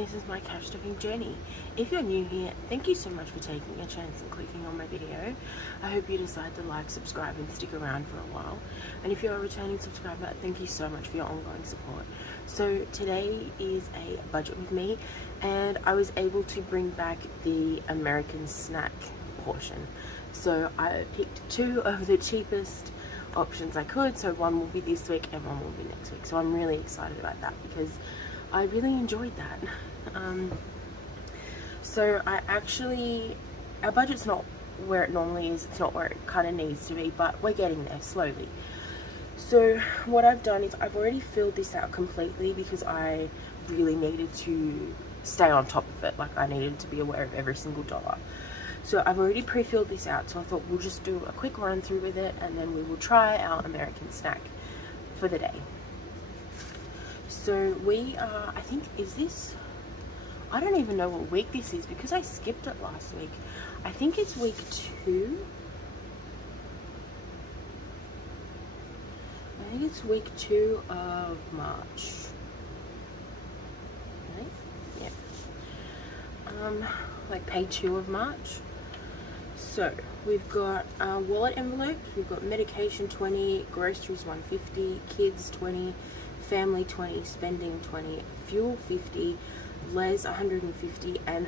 this is my cash stuffing journey. If you're new here, thank you so much for taking a chance and clicking on my video. I hope you decide to like, subscribe and stick around for a while. And if you're a returning subscriber, thank you so much for your ongoing support. So today is a budget with me, and I was able to bring back the American snack portion. So I picked two of the cheapest options I could, so one will be this week and one will be next week. So I'm really excited about that because I really enjoyed that. So our budget's not where it normally is, it's not where it kind of needs to be, but we're getting there slowly. So what I've done is I've already filled this out completely because I really needed to stay on top of it. Like, I needed to be aware of every single dollar. So I've already pre-filled this out, so I thought we'll just do a quick run through with it and then we will try our American snack for the day. So we are, I think, I don't even know what week this is because I skipped it last week. I think it's week 2. I think it's week 2 of March. Right? Yeah. Like page 2 of March. So we've got wallet envelopes, we've got medication 20, groceries 150, kids 20, family 20, spending 20, fuel 50, les 150, and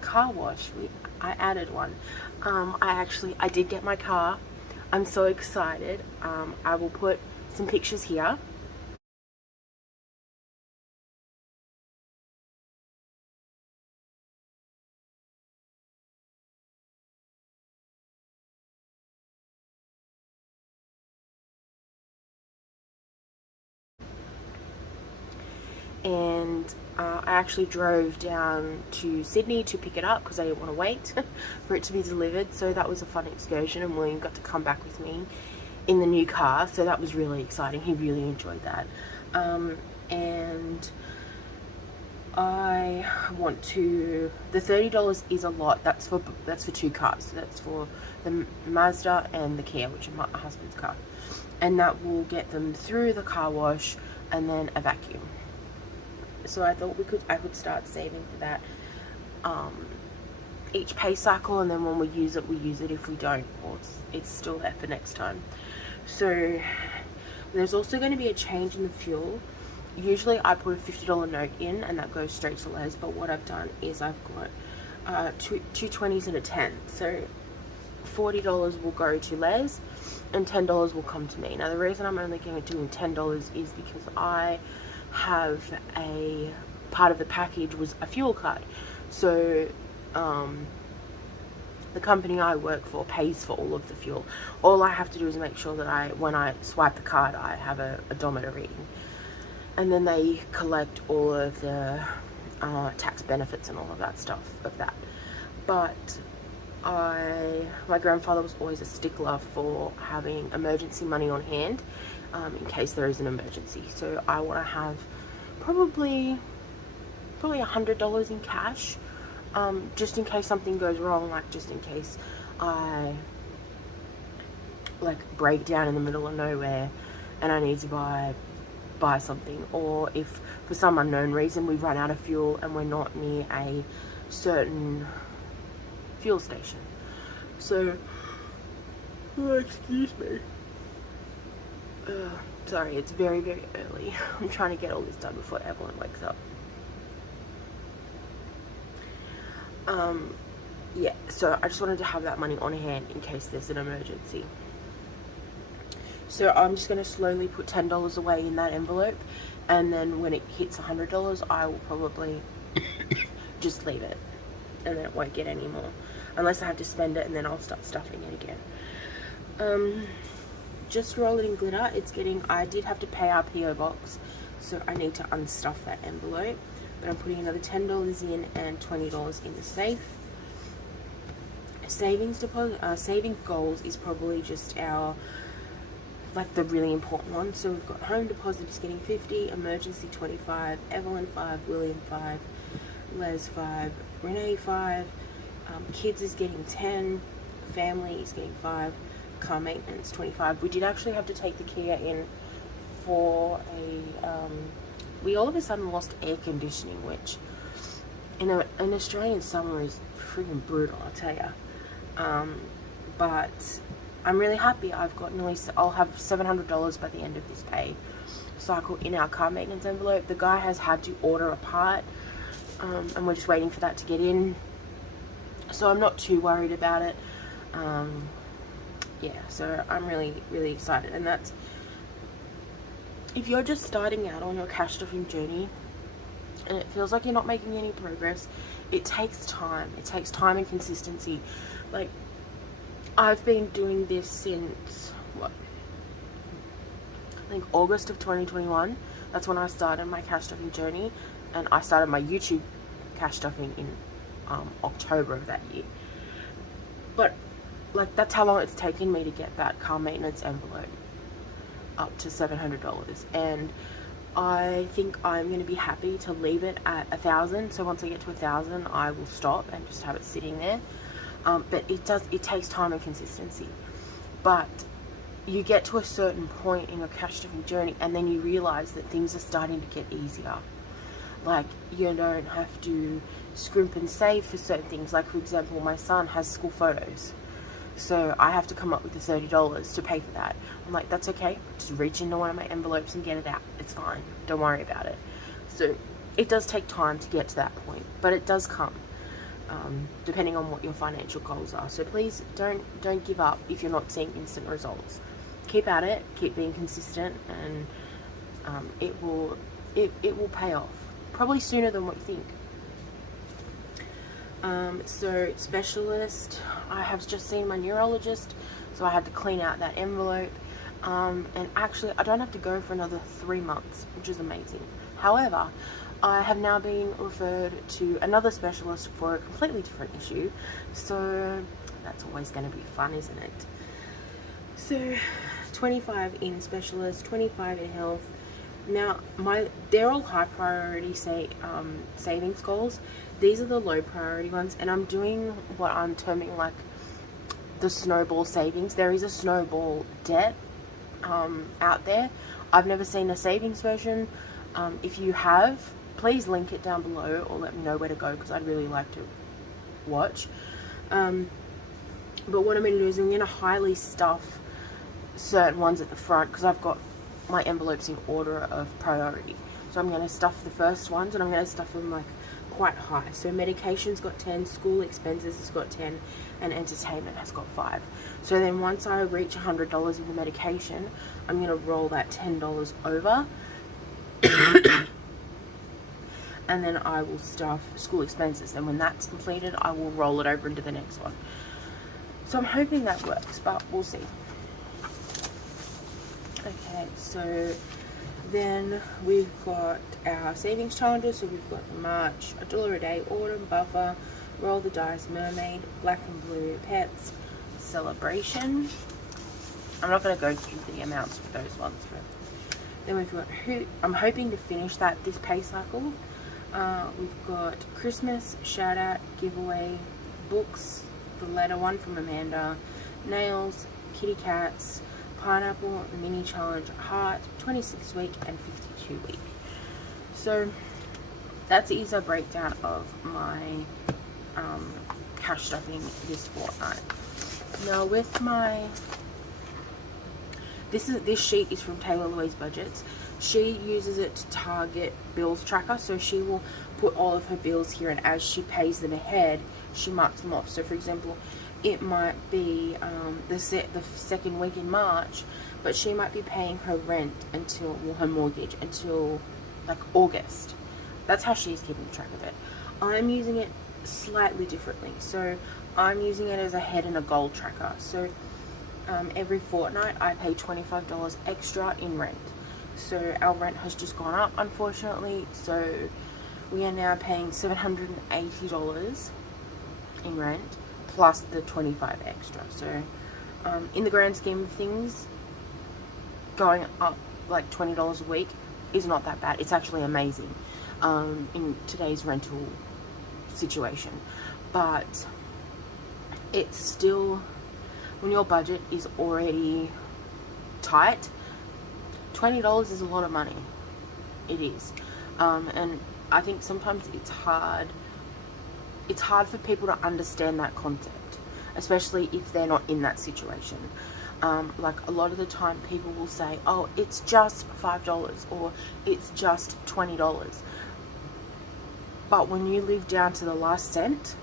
car wash. I added one. I did get my car. I'm so excited. I will put some pictures here. And I actually drove down to Sydney to pick it up because I didn't want to wait for it to be delivered. So that was a fun excursion, and William got to come back with me in the new car, so that was really exciting. He really enjoyed that. And I want to, the $30 is a lot. That's for 2 cars. So that's for the Mazda and the Kia, which is my husband's car, and that will get them through the car wash and then a vacuum. So I thought I could start saving for that each pay cycle, and then when we use it, we use it. If we don't, well, it's still there for next time. So there's also going to be a change in the fuel. Usually I put a $50 note in and that goes straight to Les, but what I've done is I've got two 20s and a 10. So $40 will go to Les and $10 will come to me. Now the reason I'm only doing $10 is because I have a part of the package was a fuel card. So the company I work for pays for all of the fuel. All I have to do is make sure that when I swipe the card, I have a odometer reading, and then they collect all of the tax benefits and all of that stuff of that. But my grandfather was always a stickler for having emergency money on hand in case there is an emergency. So I want to have probably $100 in cash, just in case something goes wrong, like just in case I break down in the middle of nowhere and I need to buy something, or if for some unknown reason we run out of fuel and we're not near a certain fuel station. So excuse me. Sorry, it's very, very early. I'm trying to get all this done before Evelyn wakes up. Yeah, so I just wanted to have that money on hand in case there's an emergency. So I'm just going to slowly put $10 away in that envelope, and then when it hits $100, I will probably just leave it, and then it won't get any more, unless I have to spend it, and then I'll start stuffing it again. Just roll it in glitter. I did have to pay our PO box, so I need to unstuff that envelope, but I'm putting another $10 in and $20 in the safe. Savings deposit, saving goals is probably just our, the really important one. So we've got home deposit is getting 50, emergency 25, Evelyn 5, William 5, Les 5, Renee 5, kids is getting 10, family is getting 5, car maintenance 25. We did actually have to take the Kia in for we all of a sudden lost air conditioning, which an Australian summer is freaking brutal, I'll tell you. But I'm really happy. I'll have $700 by the end of this pay cycle in our car maintenance envelope. The guy has had to order a part, and we're just waiting for that to get in. So I'm not too worried about it. Yeah, so I'm really, really excited. And that's, if you're just starting out on your cash stuffing journey and it feels like you're not making any progress, it takes time. It takes time and consistency. Like, I've been doing this since, what, I think August of 2021. That's when I started my cash stuffing journey, and I started my YouTube cash stuffing in October of that year. But like, that's how long it's taken me to get that car maintenance envelope up to $700, and I think I'm going to be happy to leave it at 1,000. So once I get to 1,000, I will stop and just have it sitting there. But it takes time and consistency. But you get to a certain point in your cash stuffing journey, and then you realize that things are starting to get easier. Like, you don't have to scrimp and save for certain things. Like, for example, my son has school photos, so I have to come up with the $30 to pay for that. I'm like, that's okay, just reach into one of my envelopes and get it out. It's fine, don't worry about it. So it does take time to get to that point, but it does come, depending on what your financial goals are. So please don't give up if you're not seeing instant results. Keep at it, keep being consistent, and it will pay off, probably sooner than what you think. So specialist, I have just seen my neurologist, so I had to clean out that envelope, and actually I don't have to go for another 3 months, which is amazing. However, I have now been referred to another specialist for a completely different issue, so that's always going to be fun, isn't it? So 25 in specialist, 25 in health. Now, they're all high priority savings goals. These are the low priority ones, and I'm doing what I'm terming like the snowball savings. There is a snowball debt out there. I've never seen a savings version. If you have, please link it down below or let me know where to go, because I'd really like to watch. But what I'm going to do is I'm going to highly stuff certain ones at the front, because I've got my envelopes in order of priority. So I'm going to stuff the first ones, and I'm going to stuff them like quite high. So medication's got 10, school expenses has got 10, and entertainment has got 5. So then once I reach $100 in the medication, I'm going to roll that $10 over and then I will stuff school expenses, and when that's completed I will roll it over into the next one. So I'm hoping that works, but we'll see. Okay, so then we've got our savings challenges. So we've got March, $1 a day, autumn, buffer, roll the dice, mermaid, black and blue, pets, celebration. I'm not going to go through the amounts for those ones, but then we've got I'm hoping to finish that this pay cycle. We've got Christmas, shout out, giveaway, books, the letter one from Amanda, nails, kitty cats, pineapple, the mini challenge, heart, 26 week and 52 week. So that's the easier breakdown of my cash stuffing this fortnight. Now with my this sheet is from Taylor Louise Budgets. She uses it to target bills tracker, so she will put all of her bills here, and as she pays them ahead, she marks them off. So for example, it might be the second week in March, but she might be paying her rent until, well, her mortgage until like August. That's how she's keeping track of it. I'm using it slightly differently. So I'm using it as a head and a goal tracker. So every fortnight I pay $25 extra in rent. So our rent has just gone up, unfortunately. So we are now paying $780 in rent, plus the 25 extra. So in the grand scheme of things, going up like $20 a week is not that bad. It's actually amazing in today's rental situation. But it's still, when your budget is already tight, $20 is a lot of money. It is. And I think sometimes it's hard it's hard for people to understand that concept, especially if they're not in that situation. Like a lot of the time people will say, oh, it's just $5 or it's just $20. But when you live down to the last cent,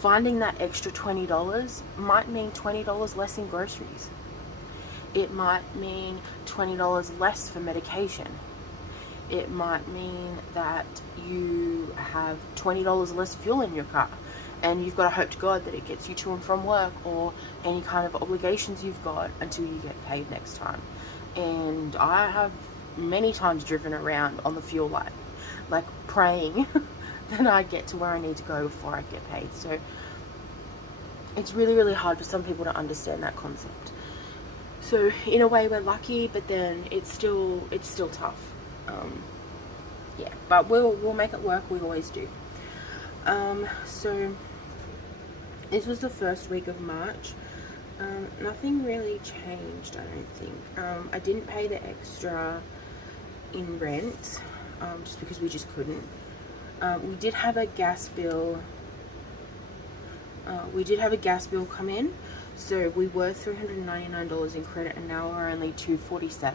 finding that extra $20 might mean $20 less in groceries. It might mean $20 less for medication. It might mean that you have $20 less fuel in your car, and you've got to hope to God that it gets you to and from work or any kind of obligations you've got until you get paid next time. And I have many times driven around on the fuel line, like praying that I get to where I need to go before I get paid. So it's really, really hard for some people to understand that concept. So in a way we're lucky, but then it's still tough. Yeah, but we'll make it work. We always do. So this was the first week of March. Nothing really changed, I don't think. I didn't pay the extra in rent, just because we just couldn't. We did have a gas bill. Come in, so we were $399 in credit, and now we're only $247.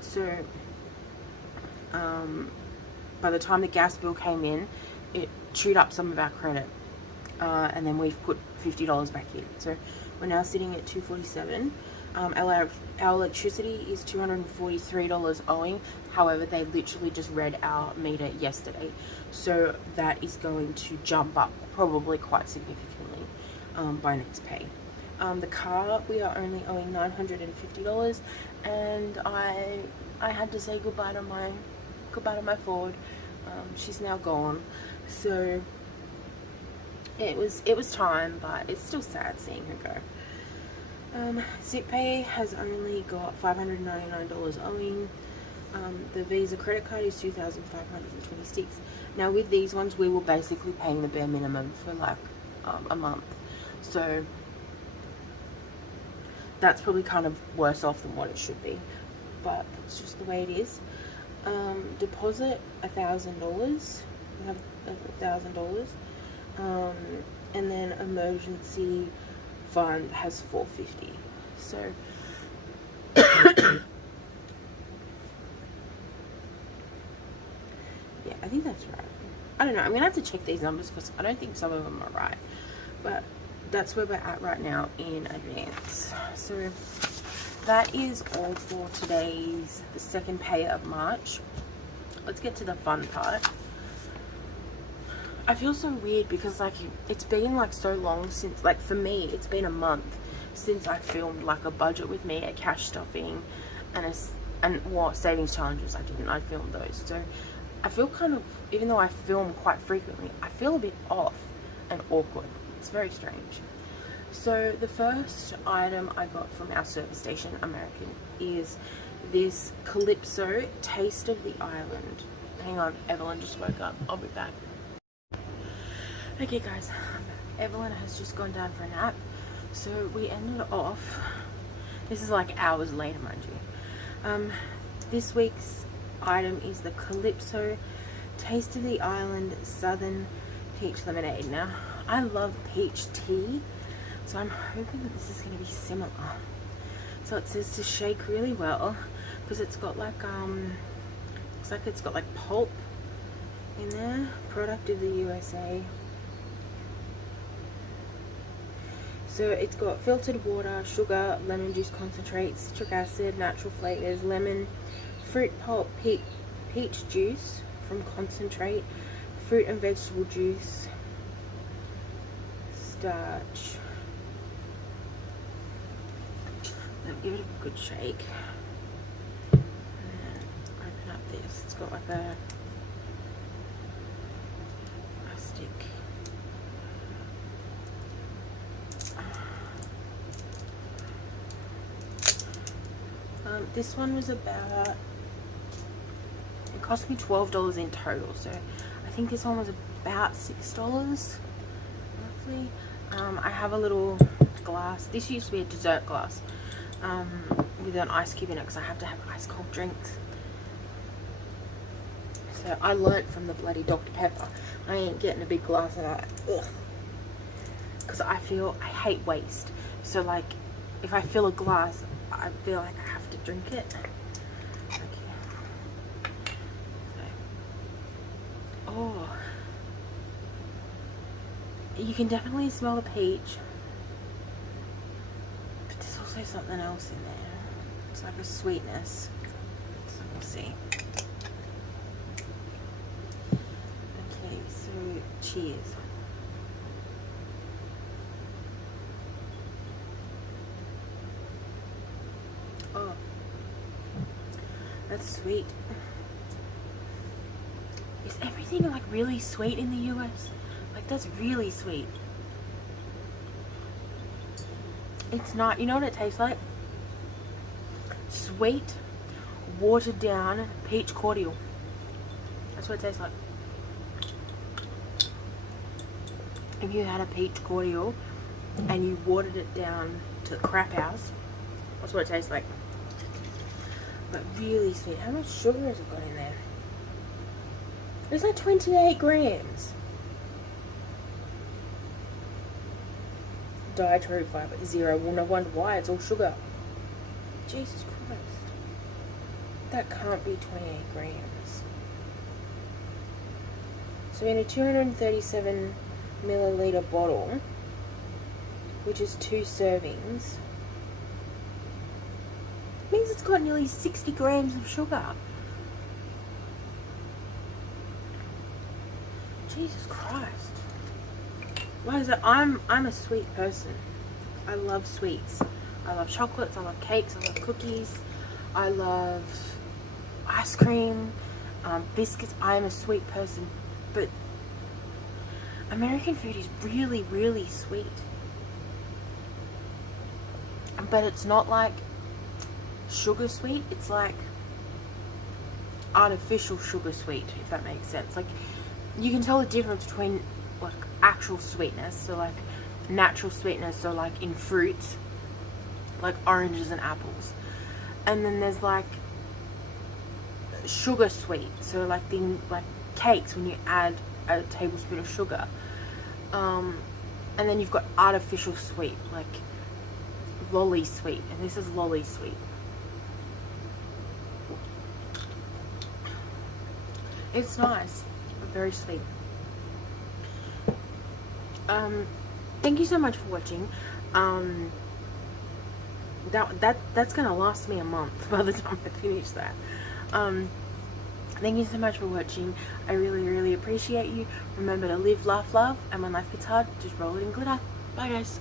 So by the time the gas bill came in, it chewed up some of our credit, and then we've put $50 back in. So we're now sitting at $247. Our electricity is $243 owing. However, they literally just read our meter yesterday, so that is going to jump up probably quite significantly by next pay. The car, we are only owing $950, and I had to say goodbye to my Ford. She's now gone, so it was time, but it's still sad seeing her go. Zip Pay has only got $599 owing. The Visa credit card is $2,526. Now with these ones, we were basically paying the bare minimum for like a month, so that's probably kind of worse off than what it should be, but that's just the way it is. Deposit $1,000. We have $1,000, and then emergency fund has $450. So yeah, I think that's right. I don't know, I'm gonna have to check these numbers because I don't think some of them are right, but that's where we're at right now in advance. So that is all for the second pay of March. Let's get to the fun part. I feel so weird because like it's been like so long since, like for me it's been a month since I filmed like a budget with me, a cash stuffing, and what savings challenges I filmed those. So I feel kind of, even though I film quite frequently, I feel a bit off and awkward. It's very strange. So the first item I got from our service station, American, is this Calypso Taste of the Island. Hang on, Evelyn just woke up. I'll be back. Okay guys, Evelyn has just gone down for a nap. So we ended off, this is like hours later, mind you. This week's item is the Calypso Taste of the Island Southern Peach Lemonade. Now, I love peach tea, so I'm hoping that this is going to be similar. So it says to shake really well, because it's got like looks like it's got like pulp in there. Product of the USA. So it's got filtered water, sugar, lemon juice concentrate, citric acid, natural flavors, lemon, fruit pulp, peach juice from concentrate, fruit and vegetable juice, starch. Now give it a good shake. And open up this. It's got like a stick. This one was about, it cost me $12 in total, so I think this one was about $6 roughly. I have a little glass. This used to be a dessert glass with an ice cube in it because I have to have ice cold drinks. So I learnt from the bloody Dr. Pepper. I ain't getting a big glass of that. Ugh. Because I hate waste. So like, if I fill a glass, I feel like I have to drink it. Okay. So. Oh. You can definitely smell the peach. But there's also something else in there. It's like a sweetness. So we'll see. Okay, so cheers. Oh, that's sweet. Is everything like really sweet in the US? Like, that's really sweet. It's not. You know what it tastes like? Sweet, watered down peach cordial. That's what it tastes like. If you had a peach cordial and you watered it down to the crap house, that's what it tastes like. But really sweet. How much sugar has it got in there? It's like 28 grams. Dietary fiber 0. Well, no wonder why. It's all sugar. Jesus Christ. That can't be 28 grams. So in a 237 milliliter bottle, which is 2 servings, means it's got nearly 60 grams of sugar. Jesus Christ. Why is it? I'm a sweet person. I love sweets. I love chocolates, I love cakes, I love cookies, I love ice cream, biscuits. I am a sweet person, but American food is really, really sweet. But it's not like sugar sweet, it's like artificial sugar sweet, if that makes sense. Like, you can tell the difference between like actual sweetness, so like natural sweetness, so like in fruits, like oranges and apples, and then there's like sugar sweet, so like like cakes when you add a tablespoon of sugar, and then you've got artificial sweet, like lolly sweet, and this is lolly sweet. It's nice, but very sweet. Thank you so much for watching. That's gonna last me a month by the time I finish that. Thank you so much for watching. I really, really appreciate you. Remember to live, laugh, love, and when life gets hard, just roll it in glitter. Bye guys.